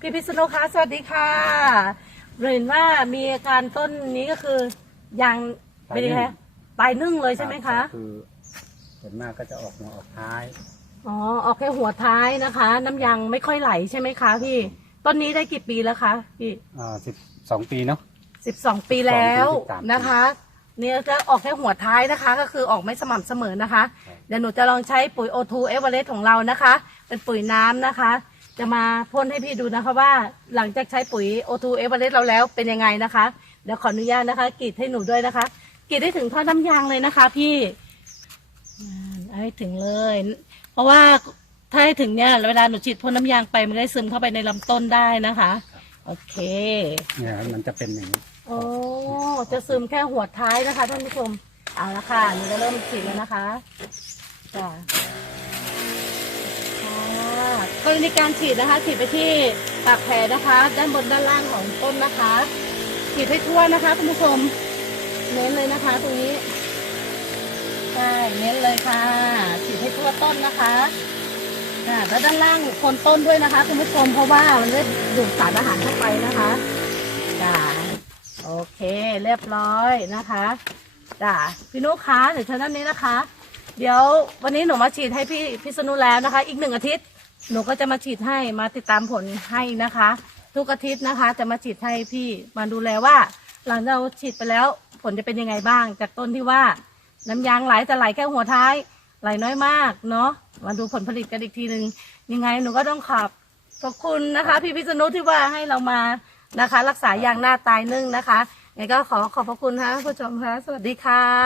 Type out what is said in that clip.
พี่พิษณุคะสวัสดีค่ะเห็นว่ามีอาการต้นนี้ก็คือยางเป็นยังไงคะตายนึ่งเลยใช่ไหมคะ รับคือส่วนมากก็จะออกมาออกท้าย อ๋อออกแค่หัวท้ายนะคะ น้ำยางไม่ค่อยไหลใช่ไหมคะพี่ ต้นนี้ได้กี่ปีแล้วคะพี่อ่าสิบสองปีเนาะ สิบสองปีแล้ว12 13นะคะ เนี่ยจะออกแค่หัวท้ายนะคะ ก็คือออกไม่สม่ำเสมอนะคะครับเดี๋ยวหนูจะลองใช้ปุ๋ย O2 e v e r e s t ของเรานะคะ เป็นปุ๋ยน้ำนะคะ จะมาพ่นให้พี่ดูนะคะว่าหลังจากใช้ปุ๋ย O2 e v e r e s t เราแล้วเป็นยังไงนะคะ เดี๋ยวขออนุญาตนะคะกรีดให้หนูด้วยนะคะกรีดให้ถึงท่อน้ำยางเลยนะคะ พี่อ่าให้ถึงเลย เพราะว่าถ้าให้ถึงเนี่ยเวลาหนูฉีดพ่นน้ำยางไปมันได้ซึมเข้าไปในลำต้นได้นะคะ โอเค เนี่ยมันจะเป็นอย่างนี้โอ้จะซึมแค่หัวท้ายนะคะท่านผู้ชมเอาละค่ะหนูจะเริ่มฉีดแล้วนะคะจ้ะค่ะ กรณีการฉีดนะคะ ฉีดไปที่ปากแผลนะคะ ด้านบนด้านล่างของต้นนะคะ ฉีดให้ทั่วนะคะท่านผู้ชม เน้นเลยนะคะ ตรงนี้ใช่เน้นเลยค่ะ ฉีดให้ทั่วต้นนะคะอ่าแล้วด้านล่างคนต้นด้วยนะคะคุณผู้ชมเพราะว่ามันได้ดูดสารอาหารเข้าไปนะคะจ้าโอเคเรียบร้อยนะคะจ้ะพี่นุคะเดี๋ยวเชิญด้นนี้นะคะ เดี๋ยววันนี้หนูมาฉีดให้พี่พิษณุแล้วนะคะ อีกหนึ่งอาทิตย์ หนูก็จะมาฉีดให้มาติดตามผลให้นะคะ ทุกอาทิตย์นะคะ จะมาฉีดให้พี่มาดูแลว่า หลังเราฉีดไปแล้วผลจะเป็นยังไงบ้าง จากต้นที่ว่าน้ำยางไหลแต่ไหลแค่หัวท้าย ไหลน้อยมากเนาะมาดูผลผลิตกันอีกทีหนึ่งยังไงหนูก็ต้องขอบขอบคุณนะคะ พี่พิษณุที่ว่าให้เรามานะคะ รักษายางหน้าตายนึ่งนะคะยังไงก็ขอขอบพระคุณค่ะผู้ชมค่ะสวัสดีค่ะ